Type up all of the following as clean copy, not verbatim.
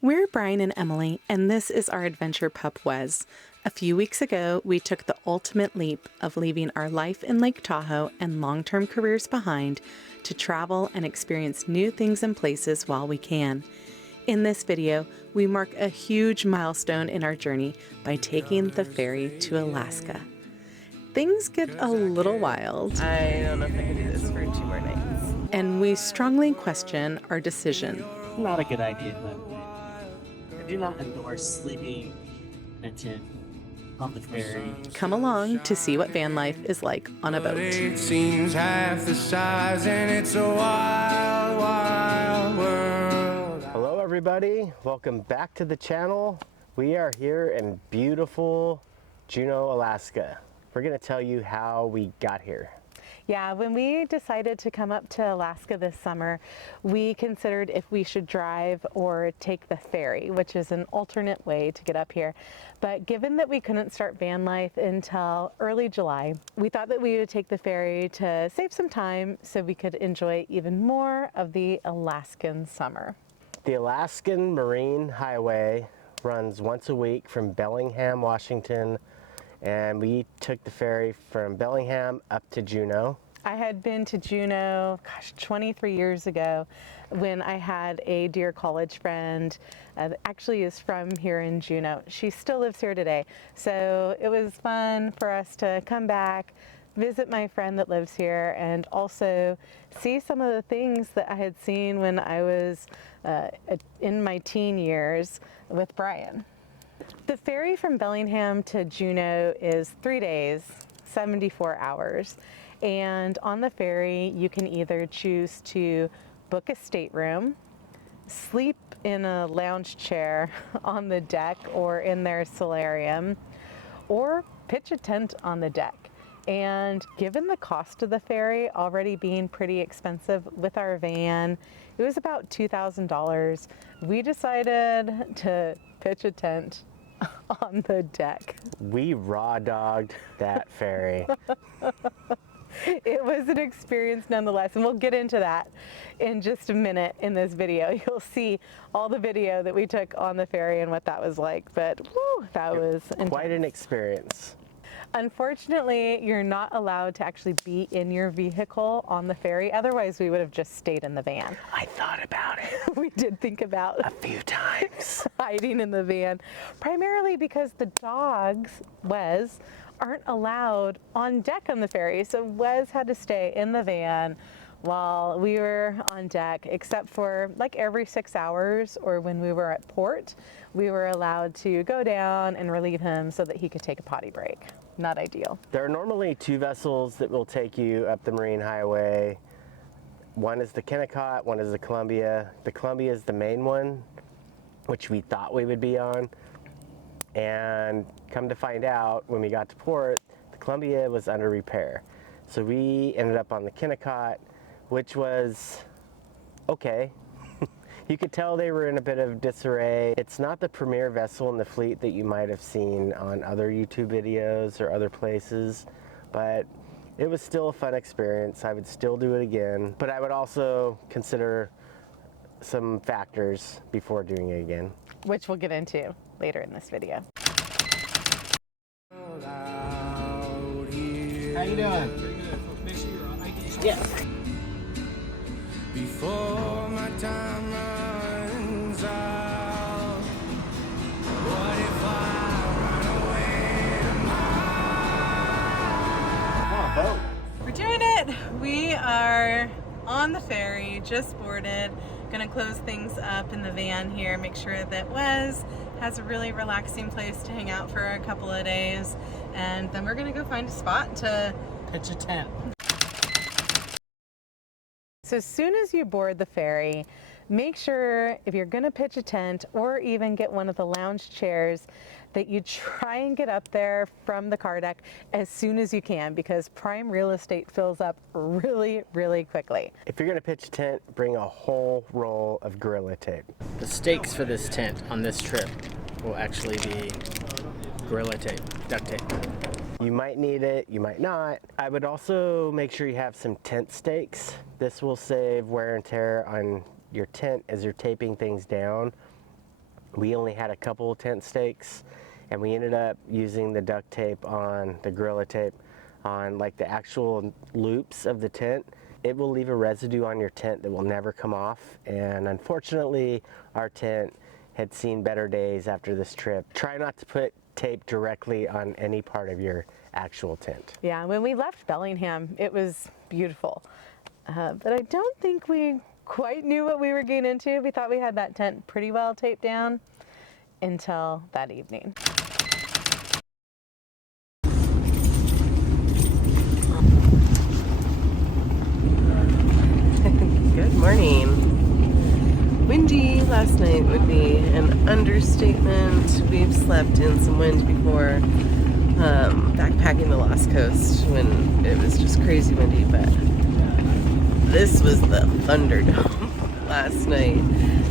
We're Brian and Emily, and this is our adventure pup Wes. A few weeks ago, we took the ultimate leap of leaving our life in Lake Tahoe and long-term careers behind to travel and experience new things and places while we can. In this video, we mark a huge milestone in our journey by taking the ferry to Alaska. Things get a little wild. I don't know if I can do this for 2 more nights. And we strongly question our decision. Not a good idea, but I do not endorse sleeping in a tent on the ferry. Come along to see what van life is like on a boat. It seems half the size and it's a wild, wild world. Hello everybody, welcome back to the channel. We are here in beautiful Juneau, Alaska. We're going to tell you how we got here. Yeah, when we decided to come up to Alaska this summer, we considered if we should drive or take the ferry, which is an alternate way to get up here. But given that we couldn't start van life until early July, we thought that we would take the ferry to save some time so we could enjoy even more of the Alaskan summer. The Alaska Marine Highway runs once a week from Bellingham, Washington, and we took the ferry from Bellingham up to Juneau. I had been to Juneau, 23 years ago when I had a dear college friend that actually is from here in Juneau. She still lives here today. So it was fun for us to come back, visit my friend that lives here, and also see some of the things that I had seen when I was in my teen years with Brian. The ferry from Bellingham to Juneau is 3 days, 74 hours. And on the ferry, you can either choose to book a stateroom, sleep in a lounge chair on the deck or in their solarium, or pitch a tent on the deck. And given the cost of the ferry already being pretty expensive with our van, it was about $2,000. We decided to pitch a tent on the deck. We raw dogged that ferry. It was an experience nonetheless, and we'll get into that in just a minute in this video. You'll see all the video that we took on the ferry and what that was like, but whew, that was intense. Quite an experience. Unfortunately, you're not allowed to actually be in your vehicle on the ferry. Otherwise, we would have just stayed in the van. I thought about it We did think about a few times. hiding in the van, primarily because the dogs, Wes, aren't allowed on deck on the ferry. So Wes had to stay in the van while we were on deck, except for like every 6 hours or when we were at port, we were allowed to go down and relieve him so that he could take a potty break. Not ideal. There are normally 2 vessels that will take you up the Marine Highway. One is the Kennicott, one is the Columbia. The Columbia is the main one, which we thought we would be on. And come to find out, when we got to port, the Columbia was under repair. So we ended up on the Kennicott, which was okay. You could tell they were in a bit of disarray. It's not the premier vessel in the fleet that you might have seen on other YouTube videos or other places, but it was still a fun experience. I would still do it again, but I would also consider some factors before doing it again, Which we'll get into later in this video. How you doing? Yes. Before my time runs out, what if I run away tomorrow? Oh, boat. We're doing it! We are on the ferry, just boarded. Gonna close things up in the van here, make sure that Wes has a really relaxing place to hang out for a couple of days, and then we're gonna go find a spot to Pitch a tent. So as soon as you board the ferry, make sure if you're gonna pitch a tent or even get one of the lounge chairs that you try and get up there from the car deck as soon as you can, because prime real estate fills up really, really quickly. If you're gonna pitch a tent, bring a whole roll of Gorilla Tape. The stakes for this tent on this trip will actually be Gorilla Tape, duct tape. You might need it, you might not. I would also make sure you have some tent stakes. This will save wear and tear on your tent as you're taping things down. We only had a couple of tent stakes, and we ended up using the duct tape on the Gorilla Tape on like the actual loops of the tent. It will leave a residue on your tent that will never come off, and unfortunately our tent had seen better days after this trip. Try not to put tape directly on any part of your actual tent. Yeah, when we left Bellingham, it was beautiful, but I don't think we quite knew what we were getting into. We thought we had that tent pretty well taped down until that evening. Good morning. Windy last night would be an understatement. We've slept in some wind before, backpacking the Lost Coast when it was just crazy windy, but this was the Thunderdome last night,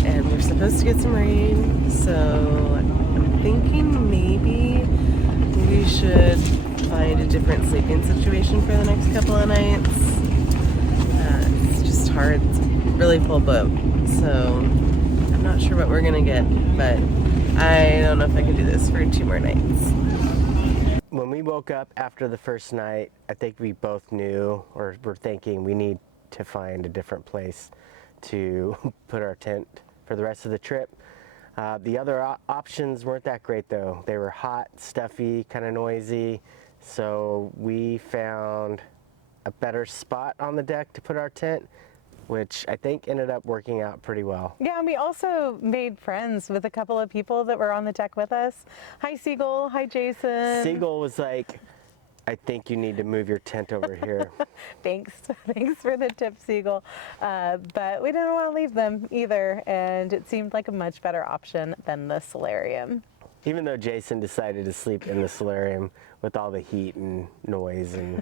and we're supposed to get some rain, so I'm thinking maybe we should find a different sleeping situation for the next couple of nights. It's just hard. It's really full boat, so I'm not sure what we're gonna get, but I don't know if I can do this for 2 more nights. When we woke up after the first night, I think we both knew, or were thinking, we need to find a different place to put our tent for the rest of the trip. The other options weren't that great though. They were hot, stuffy, kind of noisy, so we found a better spot on the deck to put our tent, which I think ended up working out pretty well. Yeah, and we also made friends with a couple of people that were on the deck with us. Hi, Siegel. Hi, Jason. Siegel was like, I think you need to move your tent over here. Thanks for the tip, Siegel. But we didn't want to leave them either, and it seemed like a much better option than the solarium. Even though Jason decided to sleep in the solarium with all the heat and noise and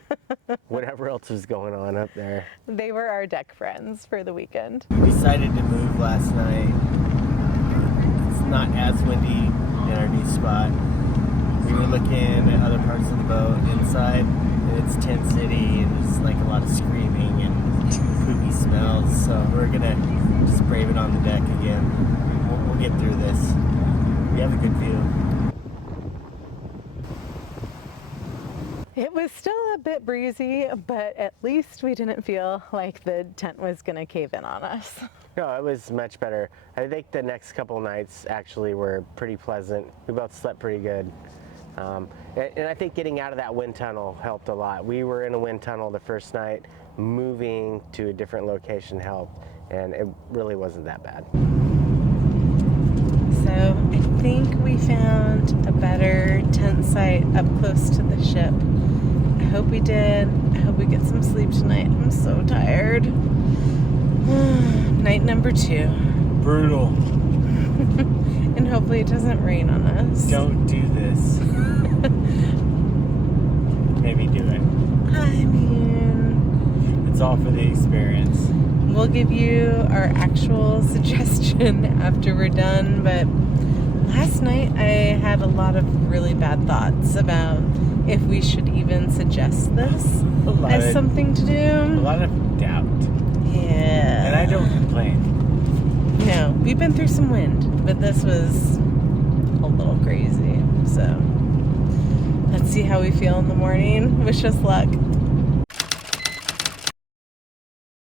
whatever else was going on up there. They were our deck friends for the weekend. We decided to move last night. It's not as windy in our new spot. We were looking at other parts of the boat inside. It's tent city and there's like a lot of screaming and poopy smells. So we're gonna just brave it on the deck again. We'll get through this. We have a good view. It was still a bit breezy, but at least we didn't feel like the tent was gonna cave in on us. No, it was much better. I think the next couple nights actually were pretty pleasant. We both slept pretty good. And I think getting out of that wind tunnel helped a lot. We were in a wind tunnel the first night. Moving to a different location helped, and it really wasn't that bad. So I think we found a better tent site up close to the ship. I hope we did. I hope we get some sleep tonight. I'm so tired. Night number 2. Brutal. And hopefully it doesn't rain on us. Don't do this. Maybe do it. I mean, It's all for the experience. we'll give you our actual suggestion after we're done, but last night I had a lot of really bad thoughts about if we should even suggest this as something to A do. lot of doubt. Yeah. And I don't complain. No, we've been through some wind, but this was a little crazy. So let's see how we feel in the morning. Wish us luck.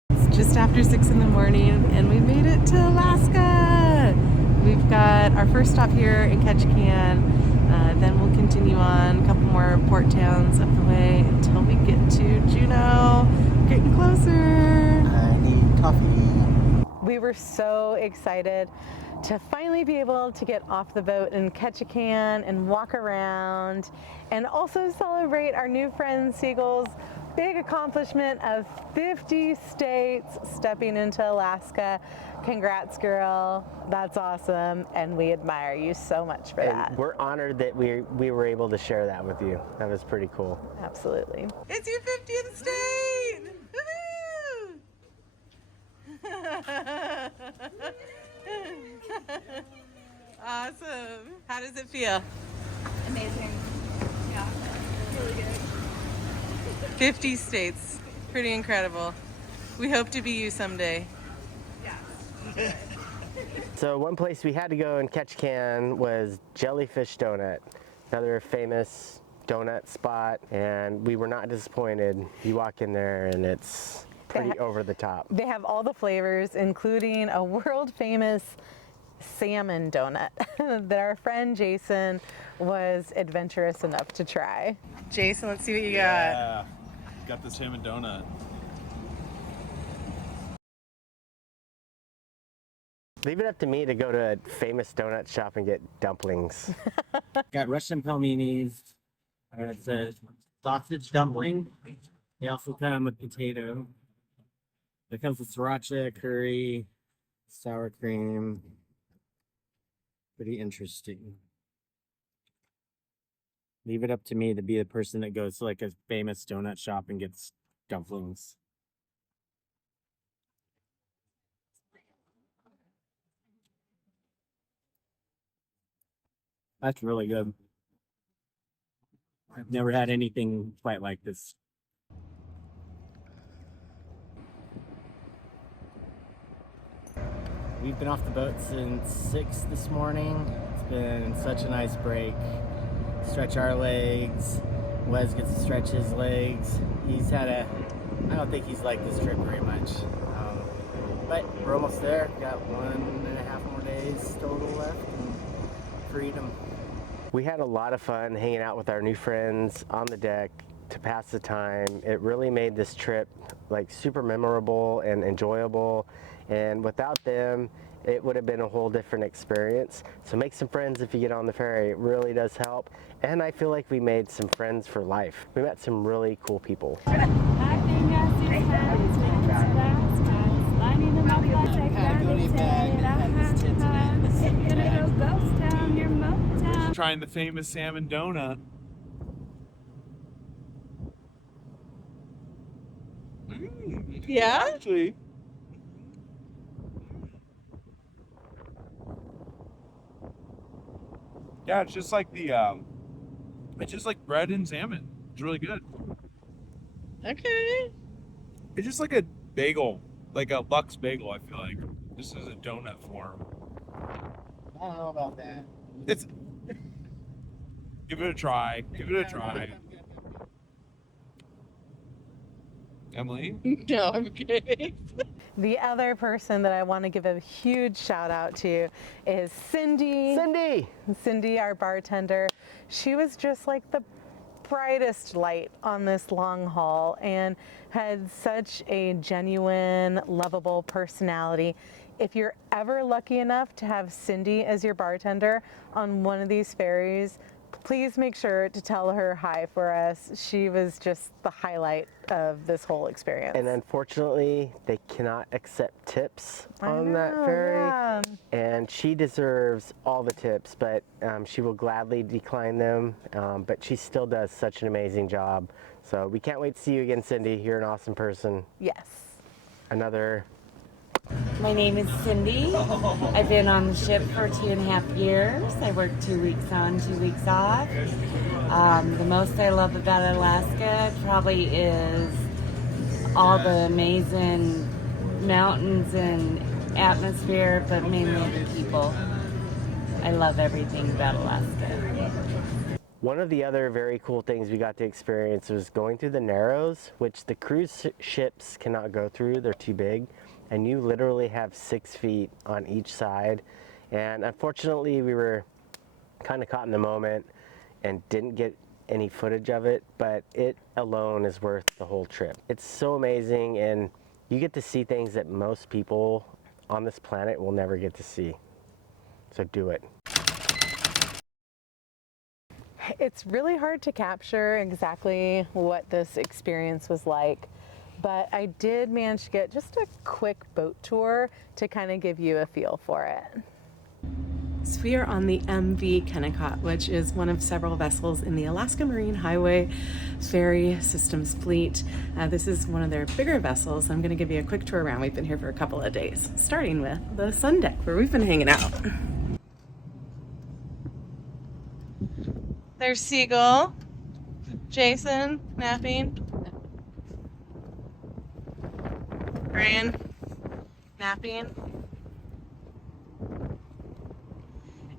It's just after 6 in the morning and we made it to Alaska. We've got our first stop here in Kennicott. Then we'll continue on a couple more port towns up the way until we get to Juneau. Getting closer. I need coffee. We were so excited to finally be able to get off the boat in Kennicott and walk around and also celebrate our new friend Siegel's big accomplishment of 50 states stepping into Alaska. Congrats, girl. That's awesome, and we admire you so much for that. And we're honored that we were able to share that with you. That was pretty cool. Absolutely. It's your 50th state! Woohoo! Awesome. How does it feel? Amazing. Yeah, really good. 50 states. Pretty incredible. We hope to be you someday. Yeah. So one place we had to go and catch can was Jellyfish Donut, another famous donut spot, and we were not disappointed. You walk in there and it's pretty over the top. They have all the flavors, including a world famous salmon donut that our friend Jason was adventurous enough to try. Jason, let's see what you got. Yeah, got the salmon donut. Leave it up to me to go to a famous donut shop and get dumplings. Got Russian pelmenis. It's a sausage dumpling. They also come with potato. It comes with sriracha, curry, sour cream. Pretty interesting. Leave it up to me to be the person that goes to like a famous donut shop and gets dumplings. That's really good. I've never had anything quite like this. We've been off the boat since 6 this morning. It's been such a nice break. Stretch our legs. Wes gets to stretch his legs. I don't think he's liked this trip very much. But we're almost there. Got 1.5 more days total left. And freedom. We had a lot of fun hanging out with our new friends on the deck to pass the time. It really made this trip like super memorable and enjoyable, and without them it would have been a whole different experience. So make some friends if you get on the ferry. It really does help, and I feel like we made some friends for life. We met some really cool people. Trying the famous salmon donut. Yeah? Actually. Yeah, it's just like it's just like bread and salmon. It's really good. Okay. It's just like a bagel, like a Lux bagel, I feel like. This is a donut form. I don't know about that. It's give it a try. Give it a try. Emily? No, I'm kidding. The other person that I want to give a huge shout out to is Cindy. Cindy, our bartender. She was just like the brightest light on this long haul and had such a genuine, lovable personality. If you're ever lucky enough to have Cindy as your bartender on one of these ferries, please make sure to tell her hi for us. She was just the highlight of this whole experience. And unfortunately, they cannot accept tips on that ferry. Yeah. And she deserves all the tips, but she will gladly decline them. But she still does such an amazing job. So we can't wait to see you again, Cindy. You're an awesome person. Yes. My name is Cindy. I've been on the ship for 2.5 years. I work 2 weeks on, 2 weeks off. The most I love about Alaska probably is all the amazing mountains and atmosphere, but mainly the people. I love everything about Alaska. One of the other very cool things we got to experience was going through the Narrows, which the cruise ships cannot go through. They're too big. And you literally have 6 feet on each side. And unfortunately, we were kind of caught in the moment and didn't get any footage of it, but it alone is worth the whole trip. It's so amazing, and you get to see things that most people on this planet will never get to see. So do it. It's really hard to capture exactly what this experience was like, but I did manage to get just a quick boat tour to kind of give you a feel for it. So we are on the MV Kennicott, which is one of several vessels in the Alaska Marine Highway Ferry Systems fleet. This is one of their bigger vessels. I'm going to give you a quick tour around. We've been here for a couple of days, starting with the sun deck where we've been hanging out. There's Seagull, Jason, napping, Brian, napping.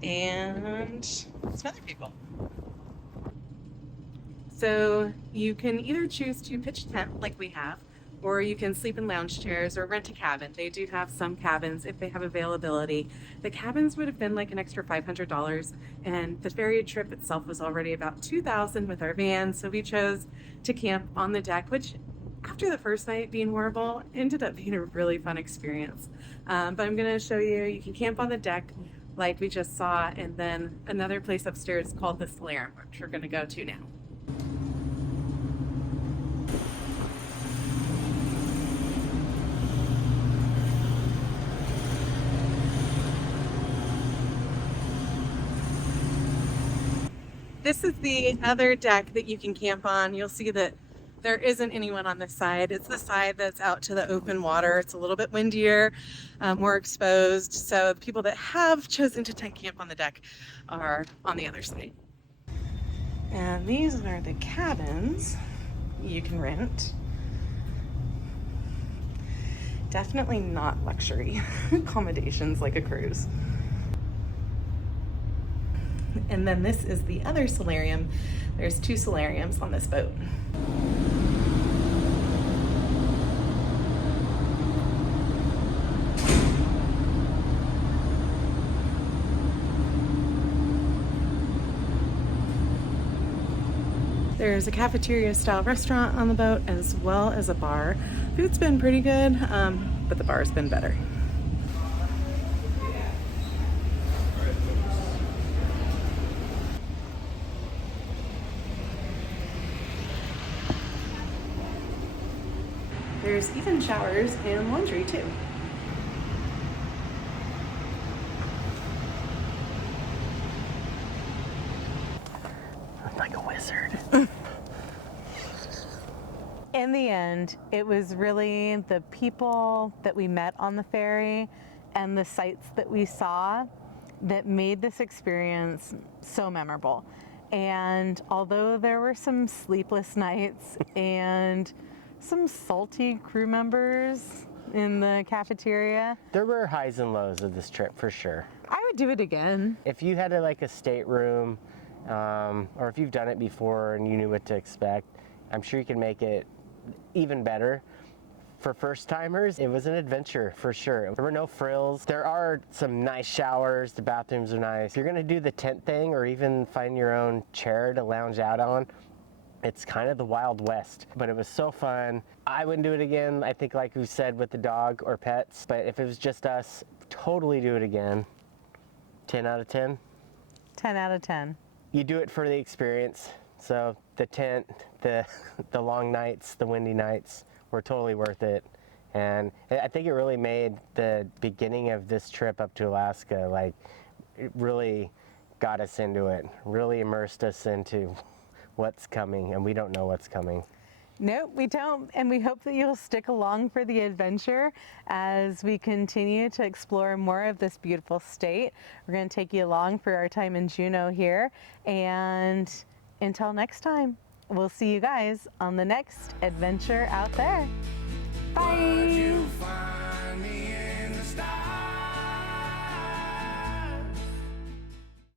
and some other people. So you can either choose to pitch a tent like we have, or you can sleep in lounge chairs or rent a cabin. They do have some cabins if they have availability. The cabins would have been like an extra $500, and the ferry trip itself was already about $2,000 with our van. So we chose to camp on the deck, which after the first night being horrible, ended up being a really fun experience. But I'm gonna show you, you can camp on the deck like we just saw, and then another place upstairs called the Solarium, which we're gonna go to now. This is the other deck that you can camp on. You'll see that there isn't anyone on this side. It's the side that's out to the open water. It's a little bit windier, more exposed. So the people that have chosen to tent camp on the deck are on the other side. And these are the cabins you can rent. Definitely not luxury accommodations like a cruise. And then this is the other solarium. There's 2 solariums on this boat. There's a cafeteria style restaurant on the boat as well as a bar. Food's been pretty good, but the bar's been better. There's even showers and laundry too. I'm like a wizard. In the end, it was really the people that we met on the ferry and the sights that we saw that made this experience so memorable. And although there were some sleepless nights and some salty crew members in the cafeteria, There were highs and lows of this trip for sure. I would do it again. If you had like a stateroom, or if you've done it before and you knew what to expect, I'm sure you can make it even better. For first timers, it was an adventure for sure. There were no frills. There are some nice showers. The bathrooms are nice. If you're gonna do the tent thing or even find your own chair to lounge out on, it's kind of the Wild West, but it was so fun. I wouldn't do it again, I think like we said, with the dog or pets, but if it was just us, totally do it again. 10 out of 10? 10 out of 10. You do it for the experience. So the tent, the long nights, the windy nights were totally worth it. And I think it really made the beginning of this trip up to Alaska, like, it really got us into it, really immersed us into what's coming, and we don't know what's coming. Nope, we don't, and we hope that you'll stick along for the adventure as we continue to explore more of this beautiful state. We're going to take you along for our time in Juneau here, and until next time, we'll see you guys on the next adventure out there. Bye!